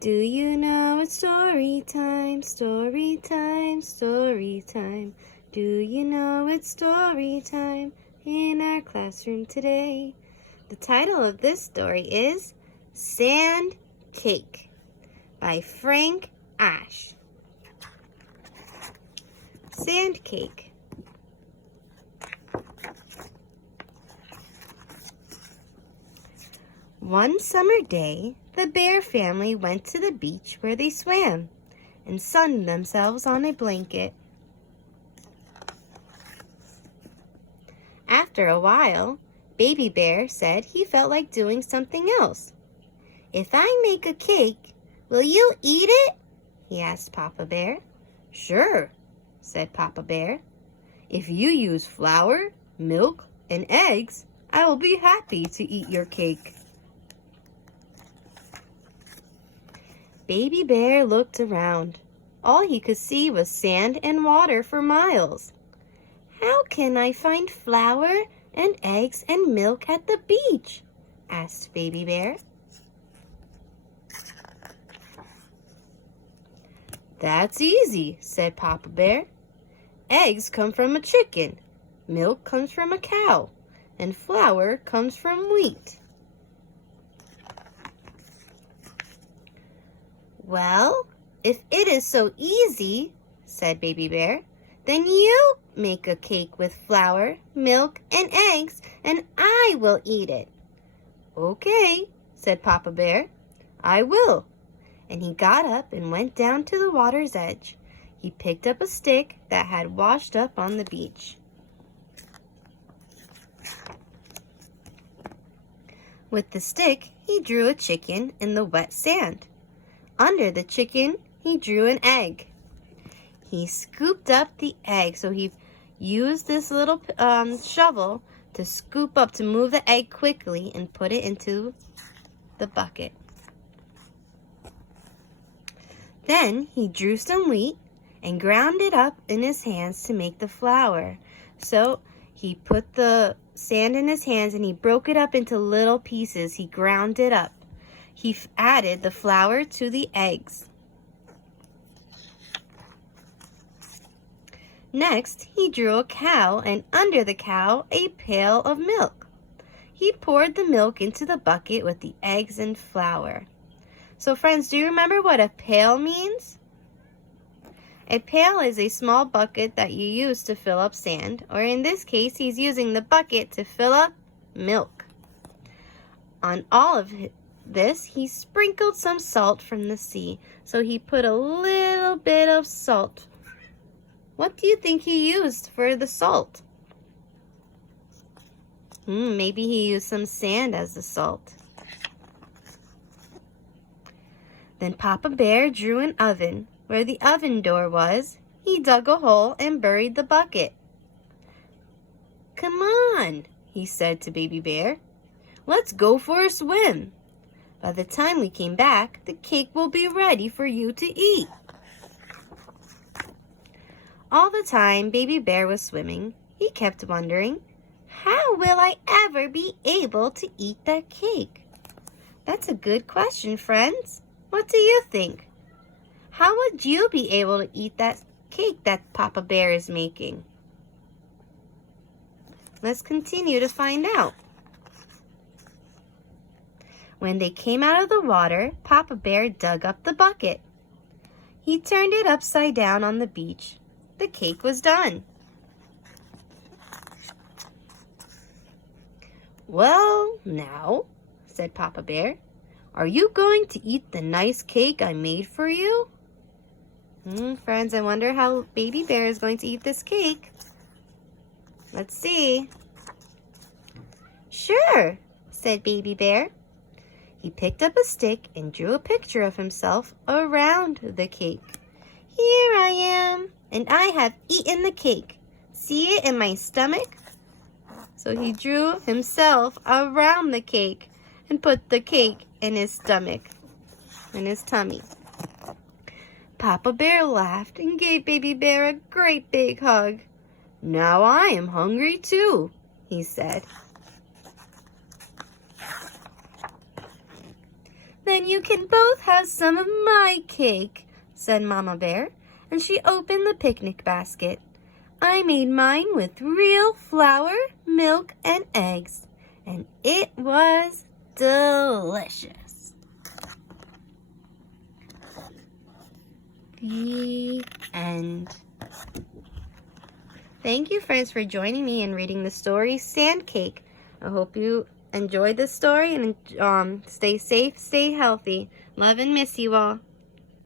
Do you know it's story time, story time, story time? Do you know it's story time in our classroom today? The title of this story is Sand Cake by Frank Ash. Sand cake. One summer day, the bear family went to the beach where they swam and sunned themselves on a blanket. After a while, Baby Bear said he felt like doing something else. "If I make a cake, will you eat it?" he asked Papa Bear. "Sure," said Papa Bear. "If you use flour, milk, and eggs, I will be happy to eat your cake." Baby Bear looked around. All he could see was sand and water for miles. "How can I find flour and eggs and milk at the beach?" asked Baby Bear. "That's easy," said Papa Bear. "Eggs come from a chicken, milk comes from a cow, and flour comes from wheat." "Well, if it is so easy," said Baby Bear, "then you make a cake with flour, milk, and eggs, and I will eat it." "Okay," said Papa Bear, "I will." And he got up and went down to the water's edge. He picked up a stick that had washed up on the beach. With the stick, he drew a chicken in the wet sand. Under the chicken, he drew an egg. He scooped up the egg, so he used this little shovel to scoop up to move the egg quickly and put it into the bucket. Then he drew some wheat and ground it up in his hands to make the flour. So he put the sand in his hands and he broke it up into little pieces. He ground it up. He added the flour to the eggs. Next, he drew a cow, and under the cow, a pail of milk. He poured the milk into the bucket with the eggs and flour. So friends, do you remember what a pail means? A pail is a small bucket that you use to fill up sand, or in this case, he's using the bucket to fill up milk. On all of this, he sprinkled some salt from the sea. So he put a little bit of salt. What do you think he used for the salt? Maybe he used some sand as the salt. Then Papa Bear drew an oven. Where the oven door was, he dug a hole and buried the bucket. "Come on," he said to Baby Bear. "Let's go for a swim. By the time we came back, the cake will be ready for you to eat." All the time Baby Bear was swimming, he kept wondering, "How will I ever be able to eat that cake?" That's a good question, friends. What do you think? How would you be able to eat that cake that Papa Bear is making? Let's continue to find out. When they came out of the water, Papa Bear dug up the bucket. He turned it upside down on the beach. The cake was done. "Well, now," said Papa Bear, "are you going to eat the nice cake I made for you?" Friends, I wonder how Baby Bear is going to eat this cake. Let's see. "Sure," said Baby Bear. He picked up a stick and drew a picture of himself around the cake. "Here I am, and I have eaten the cake. See it in my stomach?" So he drew himself around the cake and put the cake in his stomach, in his tummy. Papa Bear laughed and gave Baby Bear a great big hug. "Now I am hungry too," he said. Then you can both have some of my cake, said Mama Bear, and she opened the picnic basket. I made mine with real flour, milk, and eggs, and it was delicious. The end. Thank you, friends, for joining me in reading the story Sand Cake. I hope you enjoyed this story and stay safe, stay healthy. Love and miss you all.